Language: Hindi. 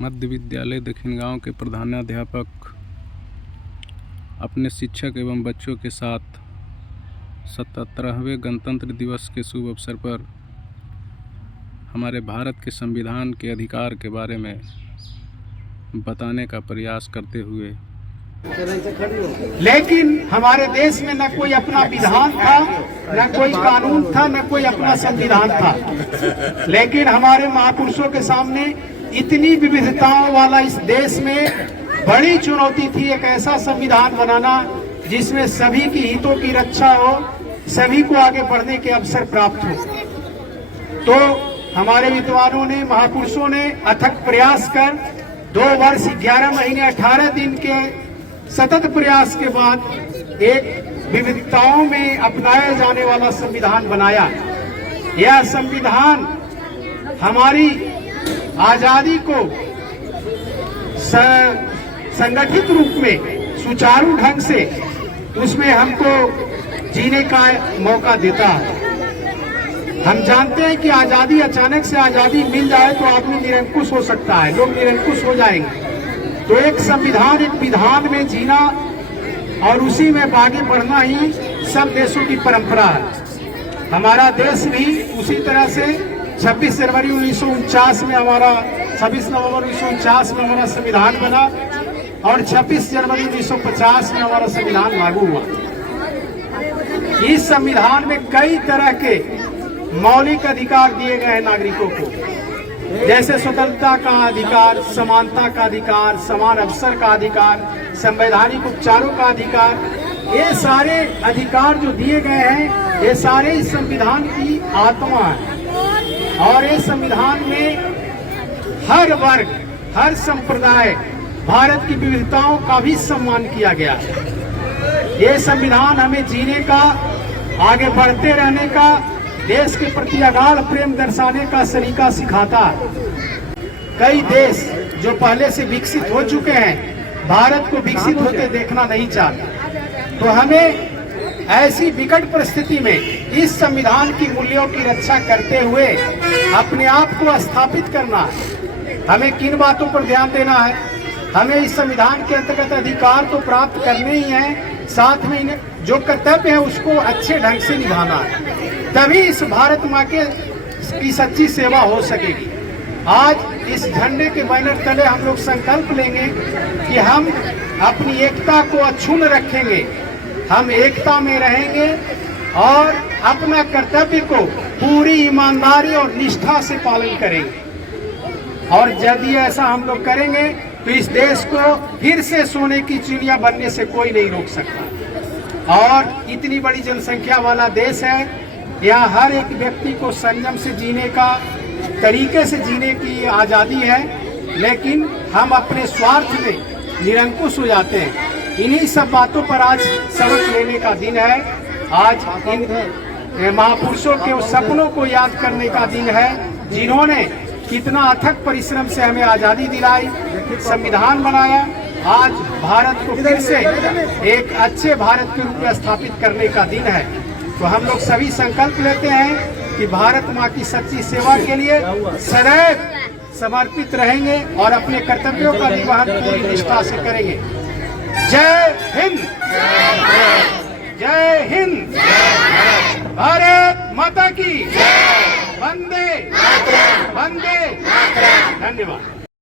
मध्य विद्यालय दक्षिण गांव के प्रधानाध्यापक अपने शिक्षक एवं बच्चों के साथ 77वें गणतंत्र दिवस के शुभ अवसर पर हमारे भारत के संविधान के अधिकार के बारे में बताने का प्रयास करते हुए, लेकिन हमारे देश में न कोई अपना विधान था, न कोई कानून था, न कोई अपना संविधान था। लेकिन हमारे महापुरुषों के सामने इतनी विविधताओं वाला इस देश में बड़ी चुनौती थी एक ऐसा संविधान बनाना जिसमें सभी की हितों की रक्षा हो, सभी को आगे बढ़ने के अवसर प्राप्त हो। तो हमारे विद्वानों ने, महापुरुषों ने अथक प्रयास कर 2 वर्ष 11 महीने 18 दिन के सतत प्रयास के बाद एक विविधताओं में अपनाया जाने वाला संविधान बनाया। यह संविधान हमारी आजादी को संगठित रूप में सुचारू ढंग से उसमें हमको जीने का मौका देता है। हम जानते हैं कि आजादी, अचानक से आजादी मिल जाए तो आदमी निरंकुश हो सकता है, लोग निरंकुश हो जाएंगे। तो एक संविधान, एक विधान में जीना और उसी में आगे बढ़ना ही सब देशों की परंपरा है। हमारा देश भी उसी तरह से 26 जनवरी 1949 में 26 नवंबर 1949 में हमारा संविधान बना और 26 जनवरी 1950 में हमारा संविधान लागू हुआ। इस संविधान में कई तरह के मौलिक अधिकार दिए गए हैं नागरिकों को, जैसे स्वतंत्रता का अधिकार, समानता का अधिकार, समान अवसर का अधिकार, संवैधानिक उपचारों का अधिकार। ये सारे अधिकार जो दिए गए हैं, ये सारे इस संविधान की आत्मा है। और ये संविधान में हर वर्ग, हर संप्रदाय, भारत की विविधताओं का भी सम्मान किया गया है। ये संविधान हमें जीने का, आगे बढ़ते रहने का, देश के प्रति अगाध प्रेम दर्शाने का सलीका सिखाता है। कई देश जो पहले से विकसित हो चुके हैं, भारत को विकसित होते देखना नहीं चाहते। तो हमें ऐसी विकट परिस्थिति में इस संविधान की मूल्यों की रक्षा करते हुए अपने आप को स्थापित करना है। हमें किन बातों पर ध्यान देना है? हमें इस संविधान के अंतर्गत अधिकार तो प्राप्त करने ही हैं, साथ में जो कर्तव्य है उसको अच्छे ढंग से निभाना है। तभी इस भारत माँ की सच्ची सेवा हो सकेगी। आज इस झंडे के बैनर तले हम लोग संकल्प लेंगे कि हम अपनी एकता को अक्षुण्ण रखेंगे, हम एकता में रहेंगे और अपना कर्तव्य को पूरी ईमानदारी और निष्ठा से पालन करेंगे। और यदि ऐसा हम लोग करेंगे तो इस देश को फिर से सोने की चिड़िया बनने से कोई नहीं रोक सकता। और इतनी बड़ी जनसंख्या वाला देश है, यहाँ हर एक व्यक्ति को संयम से जीने का, तरीके से जीने की आज़ादी है। लेकिन हम अपने स्वार्थ में निरंकुश हो जाते हैं। इन्हीं सब बातों पर आज सबक लेने का दिन है। आज इन महापुरुषों के उस सपनों को याद करने का दिन है जिन्होंने कितना अथक परिश्रम से हमें आज़ादी दिलाई, संविधान बनाया। आज भारत को फिर से एक अच्छे भारत के रूप में स्थापित करने का दिन है। तो हम लोग सभी संकल्प लेते हैं कि भारत माँ की सच्ची सेवा के लिए सदैव समर्पित रहेंगे और अपने कर्तव्यों का निर्वहन पूरी निष्ठा से करेंगे। जय हिंद, जय हिंद, भारत माता की वंदे वंदे। धन्यवाद।